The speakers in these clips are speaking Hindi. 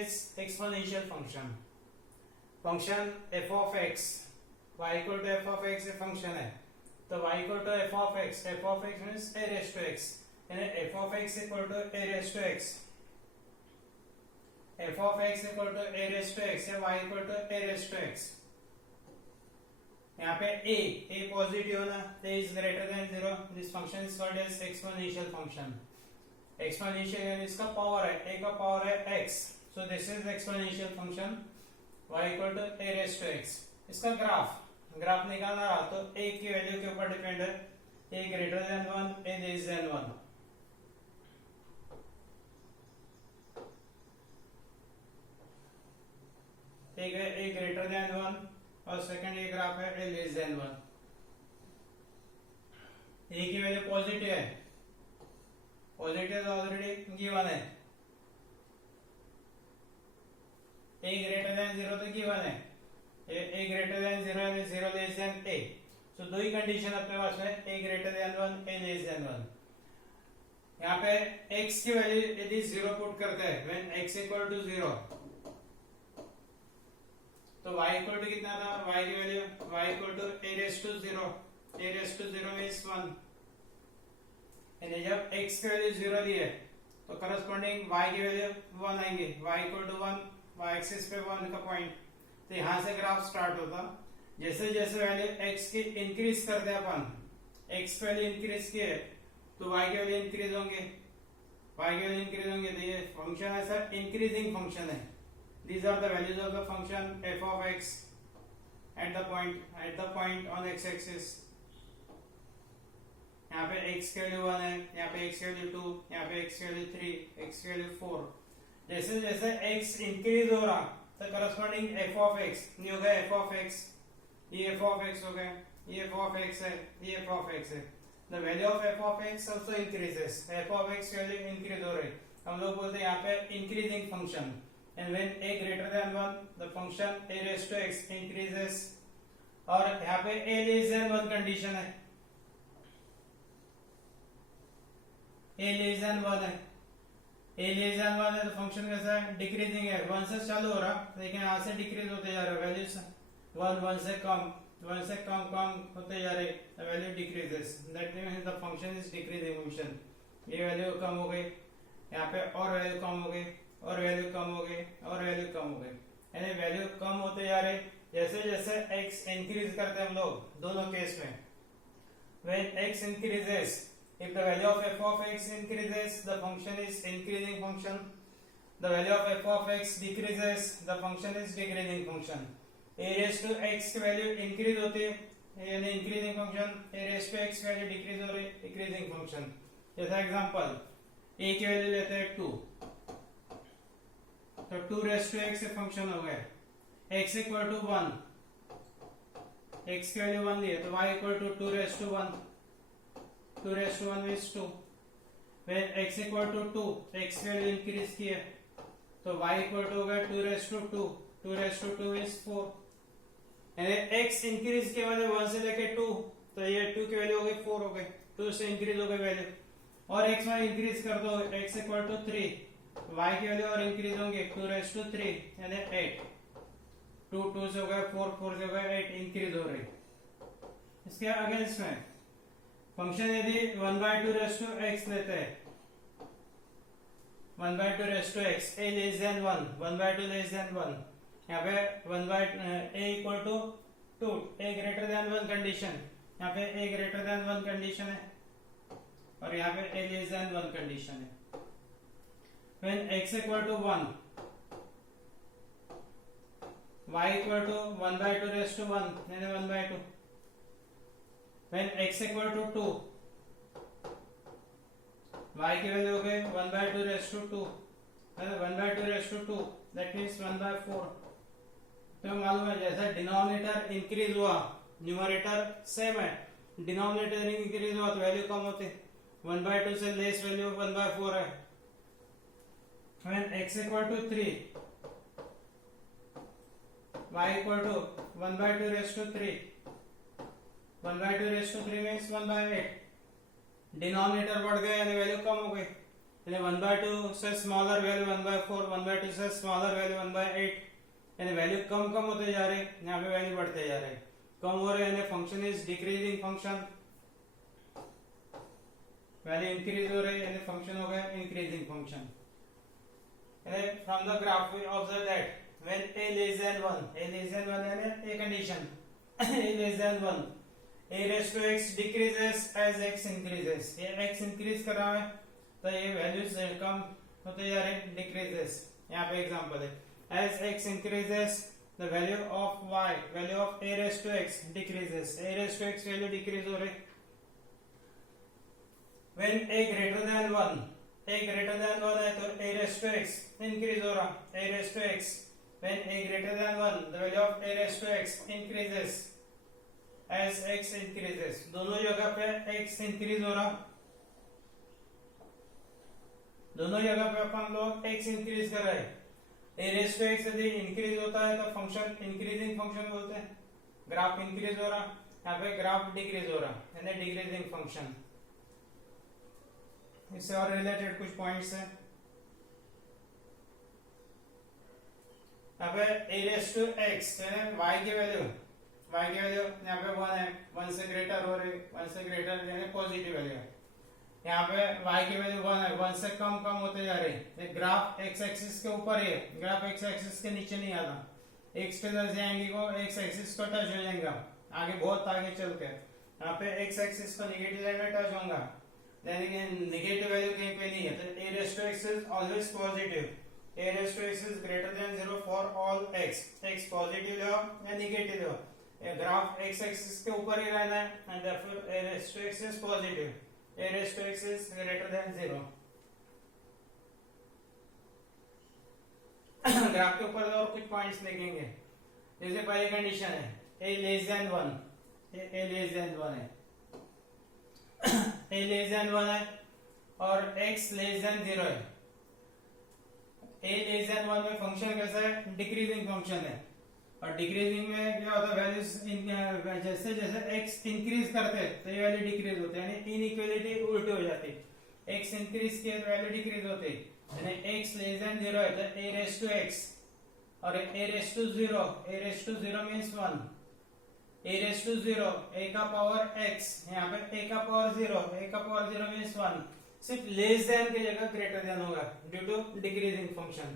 is exponential function. Function f of x y equal to f of x ये फंक्शन है, तो y equal to f of x means a raised to x, यानी f of x equal to a raised to x, f of x equal to a raised to x या y equal to a raised to x. यहाँ पे a पॉजिटिव होना, a is greater than 0, this function is called as exponential function. Exponential यानी इसका पावर है, a का पावर है x, so this is exponential function y equal to a raised to x. इसका ग्राफ निकालना रहा तो a की वैल्यू के ऊपर डिपेंड है, a greater than 1, a less than 1. एक है a greater than 1 और सेकंड ये ग्राफ है a less than 1. a की वैल्यू पॉजिटिव है, पॉजिटिव ऑलरेडी गिवन है, a greater than 0 तो गिवन है, a greater than 0 यानी 0 less than a, so दो ही कंडीशन अपने पास में, a greater than 1, a less than 1. यहाँ पे x की वैल्यू यदि 0 पुट करते हैं, when x equal to 0, तो y equal to कितना था, y की value y equal to a raised to 0, a raised to 0 means 1. यानी जब x की वैल्यू 0 दी है तो करस्पॉन्डिंग y की वैल्यू 1 आएंगे, y equal to 1, y axis पे 1 का पॉइंट, तो यहाँ से ग्राफ स्टार्ट होता. जैसे जैसे वैल्यू x की इंक्रीज करते हैं अपन, x की वैल्यू इंक्रीज की है तो y की वैल्यू इंक्रीज होंगे, y की वैल्यू इंक्रीज होंगे, तो ये फंक्शन ऐसा इंक्रीजिंग फंक्शन है. These are the values of the function f of x at the point on x axis. यहाँ पे x की वैल्यू 1 है, यहाँ पे x की वैल्यू 2, यहाँ पे x की वैल्यू 3, x की वैल्यू 4. जैसे जैसे x इंक्रीज हो रहा तो करस्पॉन्डिंग f of x ये हो गया f of x, ये f of x हो गया, ये f of x है, ये f of x है. The value of f of x also increases, f of x value increase हो रही, हम लोग बोलते हैं यहाँ पे increasing function. And when a greater than 1, the function a raised to x increases. और यहाँ पे a less than 1 कंडीशन है, a less than 1 है, a less than 1 है तो फंक्शन कैसा है, डिक्रीजिंग है, 1 से चालू हो रहा लेकिन यहाँ से डिक्रीज होते जा रहा है, वैल्यूज 1 से कम होते जा रहे, value decreases, that means the function is decreasing function. ये वैल्यू कम हो गई, यहाँ पे और वैल्यू कम हो गई, और वैल्यू कम हो गई, और वैल्यू कम हो गई, यानी वैल्यू कम होते जा रहे जैसे जैसे x इंक्रीज करते हैं हम लोग दोनों केस में. when x increases, if the value of f of x increases, the function is increasing function. The value of f of x decreases, the function is decreasing function. a raised to x की वैल्यू इंक्रीज होती है यानी increasing function, a raised to x value decrease हो रही है डिक्रीजिंग फंक्शन. जैसा एग्जांपल a की वैल्यू लेते हैं 2, तो 2 raised to x फंक्शन हो गया, x इक्वल टू 1, x की वैल्यू 1 दी है तो y equal to 2 raised to 1, 2 raised to 1 is 2. when x equal to 2, x की वैल्यू इंक्रीज की है तो y इक्वल टू हो गया 2 raised to 2, 2 raised to 2 is 4. यानी x इंक्रीज के वजह 1 से लेके 2, तो ये 2 की वैल्यू हो गई 4 हो गई, 2 से इंक्रीज हो गई वैल्यू, और x में इंक्रीज कर दो, x इक्वल टू 3, y की वैल्यू और इंक्रीज होंगे 2 raised to 3 यानी 8, 2 से हो गया 4, 4 से हो गया 8, इंक्रीज हो रही. इसके अगेंस्ट में फंक्शन यदि 1/2 raised to x लेते हैं, 1/2 raised to x, a less than 1, 1/2 less than 1, यहाँ पे a equal to 2, a greater than 1 condition, यहाँ पे a greater than 1 कंडीशन है और यहाँ पे a less than 1 कंडीशन है. when x equal to 1, y equal to 1/2 raised to 1 यानी 1/2. when x equal to 2, y की वैल्यू हो गई 1/2 raised to 2, 1/2 raised to 2 that means 1/4. तो मालूम है जैसा डिनोमिनेटर इंक्रीज हुआ न्यूमरेटर सेम है, डिनोमिनेटर इंक्रीज हुआ तो वैल्यू कम होती, 1/2 से लेस वैल्यू 1/4 है. when x equal to 3, y equal to 1/2 raised to 3, 1/2 raised to 3 means 1/8. Denominator बढ़ गया यानी वैल्यू कम हो गई, यानी 1/2 से स्मॉलर वैल्यू 1/4, 1/2 से स्मॉलर वैल्यू 1/8, यानी वैल्यू कम कम होते जा रहे हैं, यहाँ पे वैल्यू बढ़ते जा रहे हैं, कम हो रहे हैं, यानी function is decreasing function. Value increase हो रही है यानी फंक्शन हो गया increasing function. From the graph we observe that when a less than 1, a less than 1 यानी a condition a less than 1, a raised to x decreases as x increases, ये x increase कर रहा है तो ये वैल्यूज कम होते जा रहे हैं, डिक्रीजेस। यहाँ पे एग्जांपल है, as x increases the value of y, value of a raised to x decreases, a raised to x value decrease हो रही। when a greater than 1, a greater than 1 है तो a raised to x increase हो रहा, a raised to x, when a greater than 1 the value of a raised to x increases as x increases, दोनों जगह पे x इंक्रीज हो रहा, दोनों जगह पे अपन लोग x इंक्रीज कर रहे हैं। a raised to x यदि इंक्रीज होता है तो फंक्शन इंक्रीजिंग फंक्शन बोलते हैं, ग्राफ इंक्रीज हो रहा, यहाँ पे ग्राफ डिक्रीज हो रहा यानी डिक्रीजिंग फंक्शन। इससे और रिलेटेड कुछ पॉइंट्स हैं, यहाँ पे a raised to x यानी y की वैल्यू यहाँ पे 1 है, 1 से ग्रेटर हो रही, 1 से ग्रेटर यानी पॉजिटिव वैल्यू। यहाँ पे y की वैल्यू 1 है, 1 से कम कम होते जा रही है। ग्राफ x एक्सिस के ऊपर है, ग्राफ x एक्सिस के नीचे नहीं आता, x पे जैसे आएंगे को x एक्सिस को टच हो जाएगा आगे, बहुत आगे चल के यहाँ पे x एक्सिस को नेगेटिव लाइन में टच होगा, यानी कि नेगेटिव वैल्यू कहीं पे नहीं है, तो a raised to x is always positive, a raised to x is greater than 0 for all x, x positive लो या नेगेटिव लो, ग्राफ x एक्सिस के ऊपर ही रहना है and therefore a raised to x is positive, a raised to x is greater than 0। Graph के ऊपर और कुछ पॉइंट्स देखेंगे, जैसे पहली कंडीशन है a less than 1, a less than 1 है, a less than 1 है और x less than 0 है। a less than 1 में फंक्शन कैसा है, डिक्रीजिंग फंक्शन है, और डिक्रीजिंग में क्या होता है, वैल्यूज जैसे जैसे x इंक्रीज करते हैं तो ये वैल्यू डिक्रीज होती है, यानी इनइक्वालिटी उल्टी हो जाती है, x इंक्रीज किया तो वैल्यू डिक्रीज होती है, यानी x लेस देन 0 है तो a raised to x और a raised to 0, a raised to 0 means 1, a raised to 0 a का पावर x, यहाँ पे a का पावर 0, a का पावर 0 means 1, सिर्फ लेस देन की जगह ग्रेटर देन होगा due to decreasing function,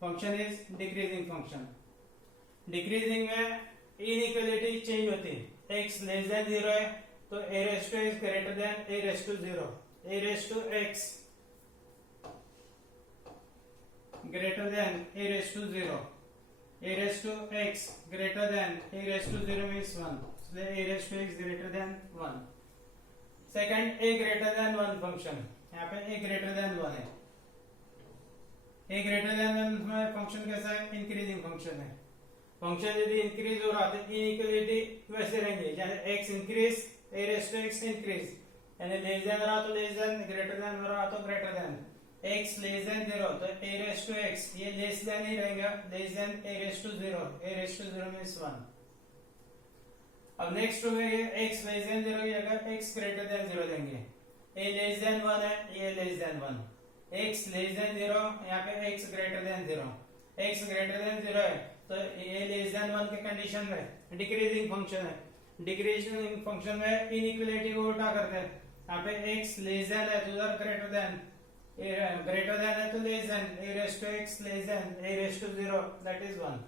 function is decreasing function. Decreasing में इनइक्वालिटी चेंज होती है, x लेस देन 0 है तो a raised to x greater then a raised to 0, a raised to x greater than a raised to 0, a raised to x greater than a raised to 0 means 1, so a raised to x greater than 1। Second a greater than 1 function, यहाँ पे a greater than 1 है, a greater than 1 में फंक्शन कैसा है, इंक्रीजिंग फंक्शन है, फंक्शन यदि इंक्रीज हो रहा तो इनइक्वालिटी वैसे रहेंगे, यानी x increase a raised to x increase, यानी लेस देन रहा तो लेस देन, ग्रेटर देन रहा तो greater than, x less than 0 तो a raised to x ये लेस देन ही रहेगा, less than a raised to 0, a raised to 0 means 1। अब नेक्स्ट हो गया x लेस देन 0 की जगह x ग्रेटर देन 0 लेंगे, a लेस देन 1 है, ये less than 1, x less than 0 यहाँ पे x greater than 0, x greater than 0 है तो ये लेस देन 1 के कंडीशन में डिक्रीजिंग फंक्शन है, डिक्रीजिंग फंक्शन में इनइक्वालिटी को उल्टा करते हैं, यहाँ पे x लेस देन है तो उधर ग्रेटर देन, ग्रेटर देन है तो less than, a raised to x less than a raised to 0 that is 1,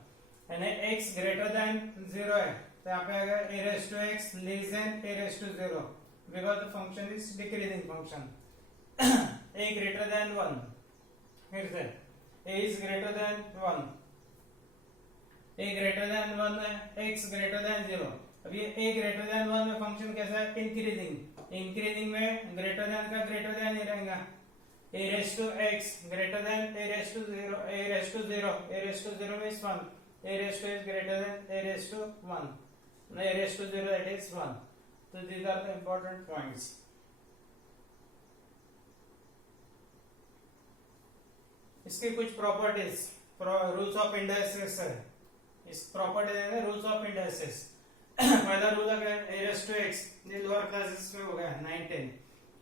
यानी x ग्रेटर देन 0 है तो यहाँ पे आएगा a raised to x less than a raised to 0 because the function is decreasing function. a greater than 1, फिर से a is greater than 1, a greater than 1 है, x ग्रेटर देन 0, अब ये a ग्रेटर देन 1 में फंक्शन कैसा है, इंक्रीजिंग, इंक्रीजिंग में ग्रेटर देन का ग्रेटर देन ही रहेगा, a raised to x greater than a raised to 0, a raised to 0, a raised to 0 means 1, a raised to x greater than a raised to 1, a raised to 0 that is 1। So these are the important points। इसकी कुछ प्रॉपर्टीज, रूल्स ऑफ इंडाइसेस है, इस प्रॉपर्टी है रूल्स ऑफ इंडाइसेस। पहला रूल है a raised to x, ये लोअर क्लासेस में हो गया 9 10,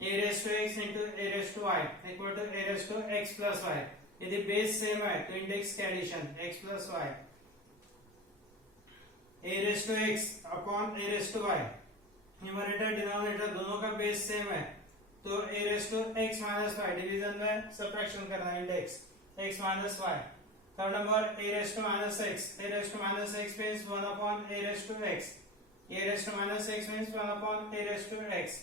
a raised to x into a raised to y equal to a raised to x plus y. यदि बेस सेम है तो इंडेक्स की addition x plus y, a raised to x upon a raised to y, numerator denominator दोनों का बेस सेम है तो a raised to x minus y, division में सब्ट्रैक्शन करना है index x minus y. Third number a raised to minus x, a raised to minus x means 1 upon a raised to x, a raised to minus x means 1 upon a raised to x,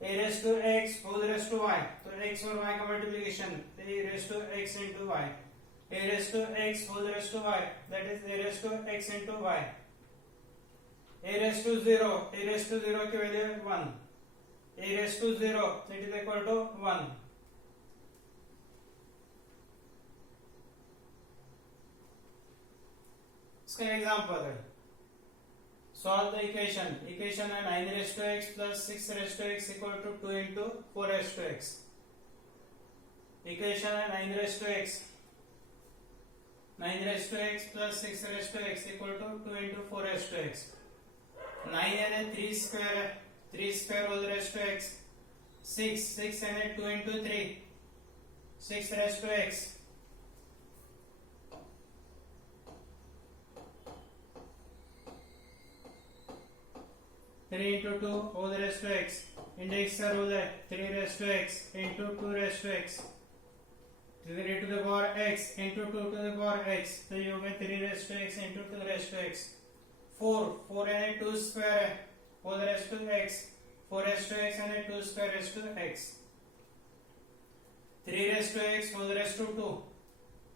a raised to x whole raised to y, तो x और y का multiplication a raised to x into y, a raised to x whole raised to y, that is a raised to x into y, a raised to 0, a raised to 0 की value 1, a raised to 0 it is equal to 1. इसका एग्जांपल है, solve the equation है 9 raised to x plus 6 raised to x equal to 2 into 4 raised to x. Equation है 9 raised to x plus 6 raised to x equal to 2 into 4 raised to x. 9 है 3 square है, 3 square whole raised to x, 6 है 2 into 3, 6 raised to x, 3 into 2 whole raised to x, index का रूल है 3 raised to x into 2 raised to x, 3 to the power x into 2 to the power x, तो ये हो गया 3 raised to x into 2 raised to x. 4 है 2 square है whole raised to x, 4 raised to x है 2 square raised to x, 3 raised to x whole raised to 2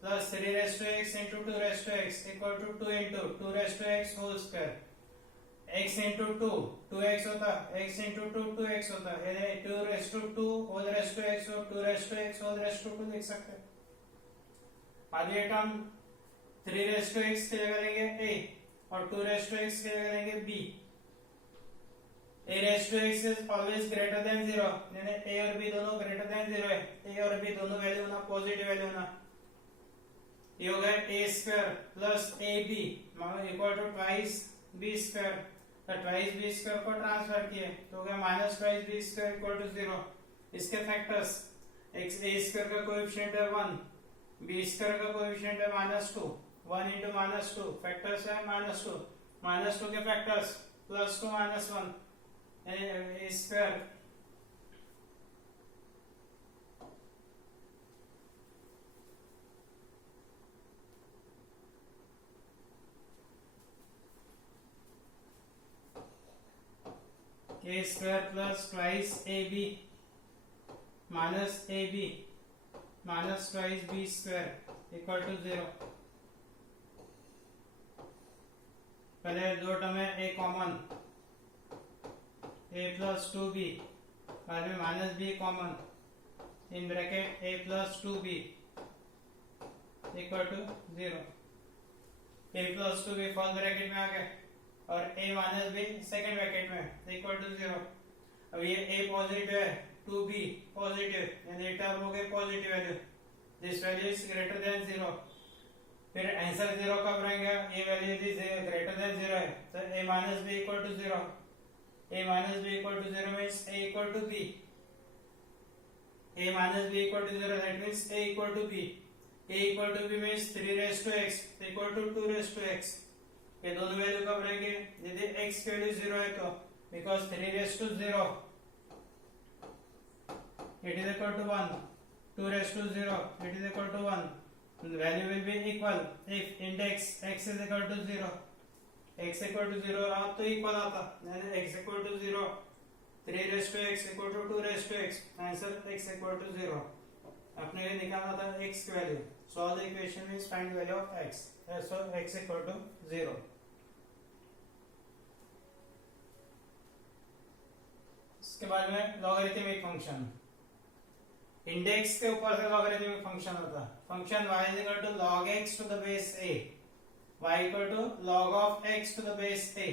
plus 3 raised to x into 2 raised to x equal to 2 into 2 raised to x whole square. x into 2 2x होता, x into 2 2x होता, यानी 2 raised to 2 whole raised to x और 2 raised to x whole raised to 2 लिख सकते हैं. आगे ये टर्म 3 raised to x के जगह लेंगे a और 2 raised to x के जगह लेंगे b. a raised to x is always greater than 0, यानी a और b दोनों greater than 0 है, a और b दोनों वैल्यू होना पॉजिटिव वैल्यू होना. ये हो गया a square plus ab equal to twice b square, तो ट्वाइस b स्क्वायर को ट्रांसफर किए तो हो गया minus twice b square equal to 0. इसके फैक्टर्स x a स्क्वायर का कोएफिशिएंट है 1, b स्क्वायर का कोएफिशिएंट है -2, 1 into -2 फैक्टर्स है -2, -2 के factors +2 -1 a square a square plus twice ab minus ab minus twice b square equal to 0. पहले दो टर्म है a common, a plus 2b, बाद में minus b common, in bracket a plus 2b equal to 0. a plus 2b first bracket में आ गए और a minus b second bracket में इक्वल टू 0. अब ये a पॉजिटिव है, 2b पॉजिटिव, यानी टर्म हो गए positive value, this value is greater than 0. फिर आंसर 0 कब रहेगा, ये वैल्यू यदि ग्रेटर देन 0 है तो a minus b equal to 0, a minus b equal to 0 means a equal to b, a minus b equal to 0 that means a equal to b, a equal to b means 3 raised to x equal to 2 raised to x. ये दोनों वैल्यू कब रहेंगे, यदि x की वैल्यू 0 है तो, because 3 raised to 0 it is equal to 1, 2 raised to 0 it is equal to 1. Value will be equal if index x is equal to 0, x equal to 0 रहा तो इक्वल आता, यानी x equal to 0, 3 raised to x equal to 2 raised to x, answer x equal to 0. अपने लिए निकालना था x की value, solve the equation is find value of x, so x equal to 0. इसके बाद में लॉगरिथमिक फंक्शन, इंडेक्स के ऊपर से लॉगरिथमिक फंक्शन होता है. Function y is equal to log x to the base a, y equal to log of x to the base a,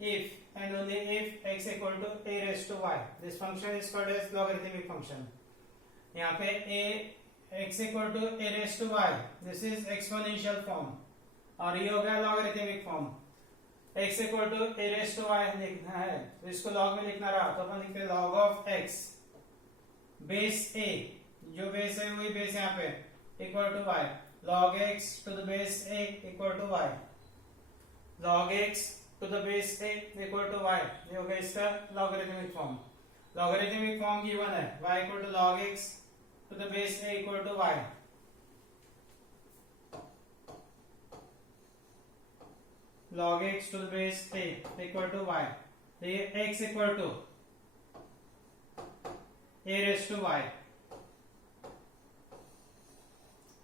if and only if x equal to a raised to y. This function is called as logarithmic function. यहाँ पे a x equal to a raised to y, this is exponential form, और ये हो गया logarithmic form. x equal to a raised to y लिखना है तो इसको log में लिखना रहा तो अपन लिखते हैं log of x base a, जो बेस है वही बेस यहाँ पे, equal to y, log x to the base a equal to y, log x to the base a equal to y, ये हो गया इसका logarithmic form. Logarithmic form given है y equal to log x to the base a equal to y, log x to the base a equal to y, तो ये x equal to a raised to y,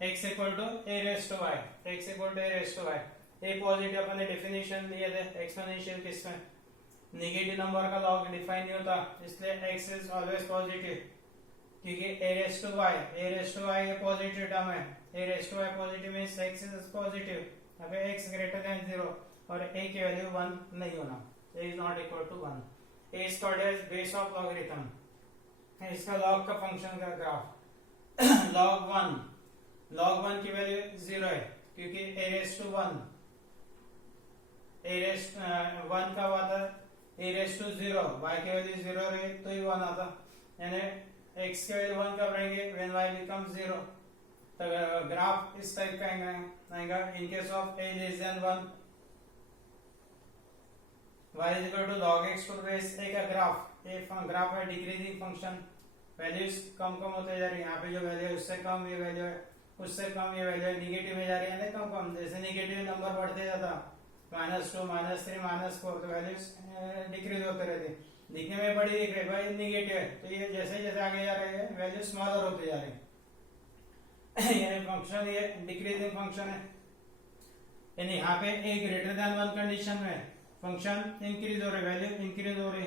x equal to a raised to y, x equal to a raised to y। A positive अपन ने डेफिनेशन दिए थे एक्सपोनेंशियल किसमें, नेगेटिव नंबर का लॉग डिफाइन नहीं होता, इसलिए x इज ऑलवेज पॉजिटिव, क्योंकि a raised to y ये पॉजिटिव टर्म है, a raised to y positive means x is positive, अब x ग्रेटर देन 0 और a की वैल्यू 1 नहीं होना, a is not equal to 1। a is called as base of logarithm, इसका लॉग का फंक्शन का ग्राफ log 1 की वैल्यू 0 है, क्योंकि a raised to 1 1 का हुआ था, a raised to 0, y की वैल्यू 0 रही तो ही 1 आता, यानी x की वैल्यू 1 कब रहेंगे, when y becomes 0। तो ग्राफ इस टाइप का आएगा in case of a less than 1, y is equal to log x to the base a का ग्राफ है डिक्रीजिंग फंक्शन, वैल्यूज कम होते जा रही है, यहाँ पे जो वैल्यू है उससे कम ये वैल्यू है, उससे कम ये वैल्यू है, निगेटिव में जा रही है ना कम, जैसे निगेटिव नंबर बढ़ते जाता -2 -3 -4 तो वैल्यूज डिक्रीज होते रहते, दिखने में बड़ी दिख रही भाई निगेटिव है, तो ये जैसे जैसे आगे जा रहे हैं वैल्यू स्मॉलर होते जा रहे हैं ये फंक्शन ये डिक्रीजिंग फंक्शन है, यानी यहाँ पे a ग्रेटर देन 1 कंडीशन में फंक्शन इंक्रीज हो रही, वैल्यू इंक्रीज हो रही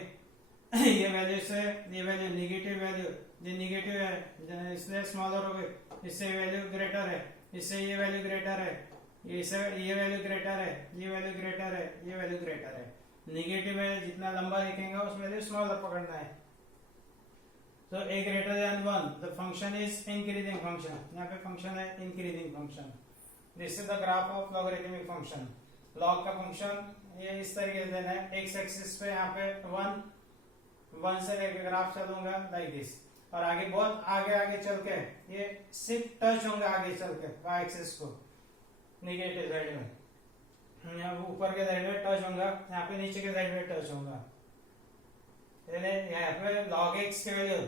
ये वैल्यू से ये वैल्यू नेगेटिव वैल्यू, ये नेगेटिव है इसलिए स्मॉलर हो गई, इससे वैल्यू ग्रेटर है, इससे ये वैल्यू ग्रेटर है, इससे ये वैल्यू ग्रेटर है, ये वैल्यू ग्रेटर है, ये वैल्यू ग्रेटर है, नेगेटिव में जितना लंबा दिखेगा उस वैल्यू स्मॉलर पकड़ना है। तो a greater than 1 the function is increasing function, यहाँ पे फंक्शन है increasing function, this is the graph of logarithmic function. Log का फंक्शन ये इस तरीके से देना है, x एक्सिस पे यहाँ पे 1 से लेकर ग्राफ चलूंगा लाइक दिस, और आगे बहुत आगे चल के ये सिर्फ टच होंगे आगे चल के y एक्सिस को नेगेटिव साइड में, यहाँ ऊपर के साइड में टच होगा, यहाँ पे नीचे के साइड में टच होगा, यहाँ पे log x की value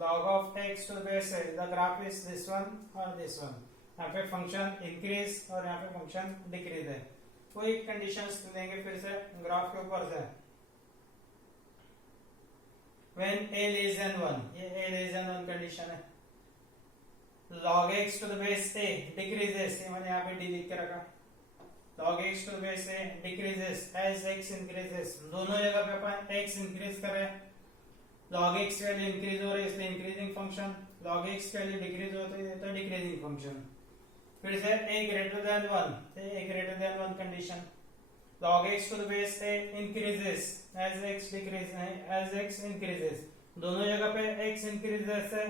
log of x to the base है, the graph is this one और this one, यहाँ पे फंक्शन इंक्रीज और यहाँ पे फंक्शन डिक्रीज है, कोई कंडीशंस देंगे फिर से ग्राफ के ऊपर से, when a less than 1, ये a less than 1 कंडीशन है, log x to the base a decreases, मैंने यहाँ पे d लिख के रखा, log x to the base a decreases as x increases, दोनों जगह पे अपन x इंक्रीज कर रहे हैं, log x वैल्यू इंक्रीज हो रही है इसलिए increasing function, log x value decrease होती है तो डिक्रीजिंग फंक्शन। फिर से a greater than 1 condition, log x to the base a increases as x increases, दोनों जगह पे x increases है,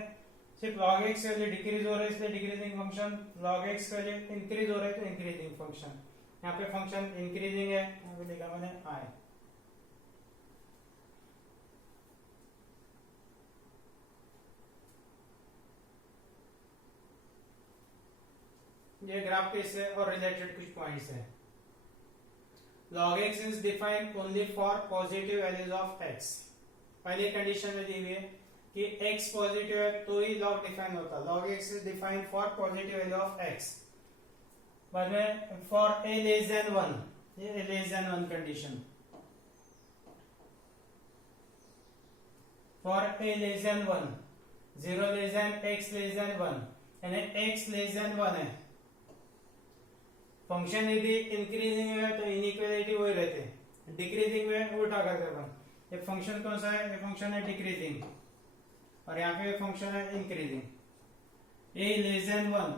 सिर्फ log x वैल्यू डिक्रीज हो रही है इसलिए decreasing function, log x value increase हो रहा है तो इंक्रीजिंग फंक्शन, यहाँ पे फंक्शन इंक्रीजिंग है, यहाँ पे लिखा मैंने i। ये ग्राफ के इससे और रिलेटेड कुछ पॉइंट्स है। log x is defined only for positive values of x, पहली कंडीशन में दी हुई है कि x पॉजिटिव है तो ही log डिफाइन होता है, log x is defined for positive value of x, बाद में for a less than 1, ये a less than 1 condition, for a less than 1, 0 less than x less than 1, यानी x less than 1 है, फंक्शन यदि इंक्रीजिंग है तो इनइक्वालिटी वही रहते, डिक्रीजिंग में उल्टा करते अपन, ये फंक्शन कौन सा है, ये फंक्शन है डिक्रीजिंग और यहाँ पे फंक्शन है इंक्रीजिंग, a less than 1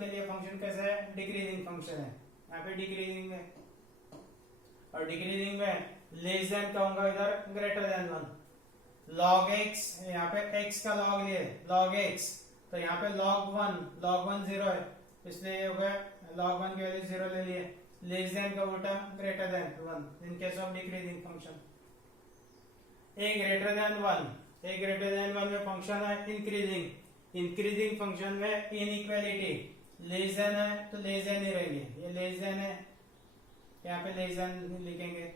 के लिए फंक्शन कैसा है, डिक्रीजिंग फंक्शन है, यहाँ पे डिक्रीजिंग में, और डिक्रीजिंग में लेस देन का होगा इधर ग्रेटर देन 1, log x यहाँ पे x का log लिए log x, तो यहाँ पे log 1 0 है इसलिए हो गया log 1 की वैल्यू 0 ले लिए, लेस देन का उल्टा greater than 1 in case of decreasing function, a greater than 1 A greater than 1 में फंक्शन है इंक्रीजिंग, इंक्रीजिंग फंक्शन में इनइक्वालिटी, लेस देन है तो लेस देन ही रहेंगे, ये लेस देन है, यहाँ पे लेस देन लिखेंगे,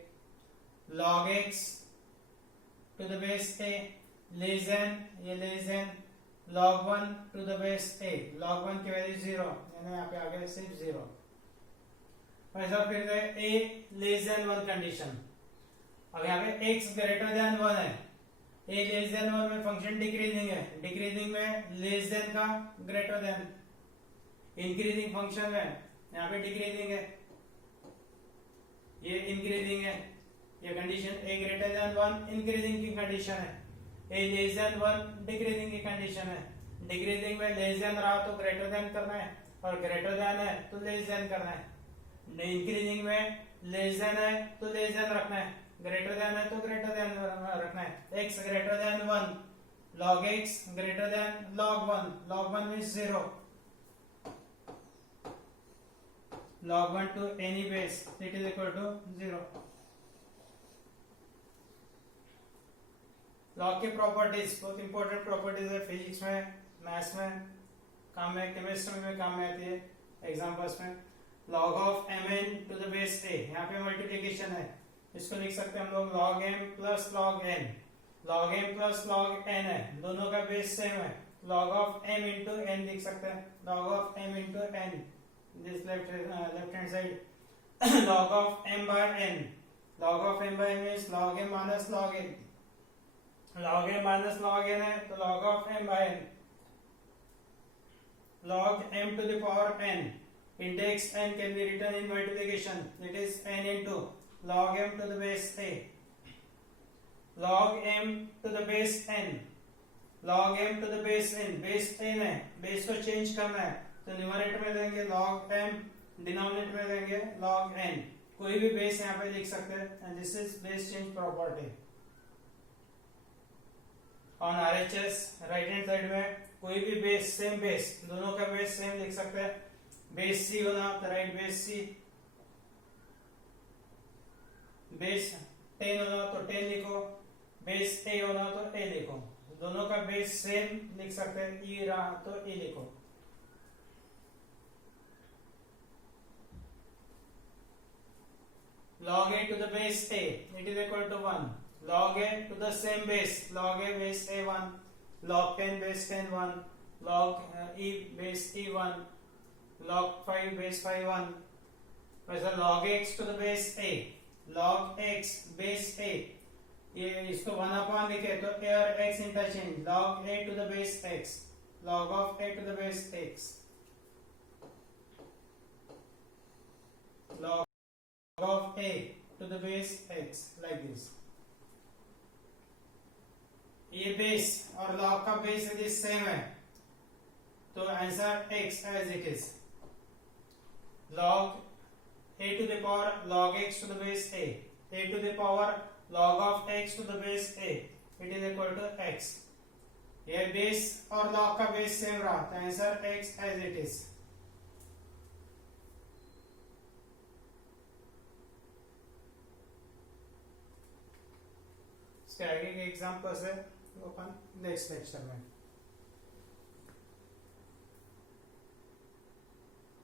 log x to the base a, less than, ये less than, log 1 to the base a, log 1 की वैल्यू 0, यानी यहाँ पे आ गया सिर्फ 0। ऐसा फिर a लेस देन 1 कंडीशन, अब यहाँ पे x ग्रेटर देन 1 है, a लेस देन 1 में फंक्शन डिक्रीजिंग है, डिक्रीजिंग में लेस देन का ग्रेटर देन, इंक्रीजिंग फंक्शन में यहाँ पे डिक्रीजिंग है, ये इंक्रीजिंग है, ये condition a greater than 1 increasing की कंडीशन है, a लेस देन 1 डिक्रीजिंग की कंडीशन है, डिक्रीजिंग में लेस देन रहा तो ग्रेटर देन करना है और ग्रेटर देन है तो लेस देन करना है, इंक्रीजिंग में लेस देन है तो लेस देन रखना है, ग्रेटर देन है तो ग्रेटर देन रखना है। x greater then 1, log x greater then log 1, log 1 is 0, log 1 to any base it is equal to 0। log की प्रॉपर्टीज बहुत इंपॉर्टेंट प्रॉपर्टीज है, फिजिक्स में, मैथ्स में काम में, केमिस्ट्री में काम में आती है एग्जांपल्स में। log of mn to the base a, यहाँ पे मल्टीप्लिकेशन है, इसको लिख सकते हैं हम लोग log m plus log n, log m plus log n है, दोनों का बेस सेम है, log of m into n लिख सकते हैं, log of m into n, this left hand side, log of m by n, log of m by n means log m minus log n, log m minus log n है तो log of m by n, log m to the power n, index n can be written in multiplication, it is n into log m to the base a, log m to the base n, log m to the base n, base n है, बेस को चेंज करना है तो न्यूमरेटर में देंगे log m, डिनोमिनेटर में देंगे log n, कोई भी बेस यहाँ पे लिख सकते हैं, and this is base change property। on RHS right hand side में कोई भी बेस, सेम बेस, दोनों का बेस सेम लिख सकते हैं, बेस c होना तो राइट बेस c, बेस 10 होना तो 10 लिखो, बेस a होना तो a लिखो, दोनों का बेस सेम लिख सकते हैं, e रहा तो e लिखो। log a to the base a, it is equal to 1, log a to the same base, log a base a 1, log 10 base 10 1, log e base e 1, log 5 base 5 1, वैसा log x to the base a, log x base a, ये इसको 1 upon लिखे तो a और x interchange, log a to the base x, log of a to the base x, log of a to the base x, like this। ये बेस और log का बेस यदि सेम है तो answer x as it is, log a to the power log x to the base a to the power log of x to the base a, it is equal to x। ये बेस और log का बेस सेम रहा तो answer x as it is। इसके आगे के एग्जांपल्स है अपन नेक्स्ट लेक्चर में।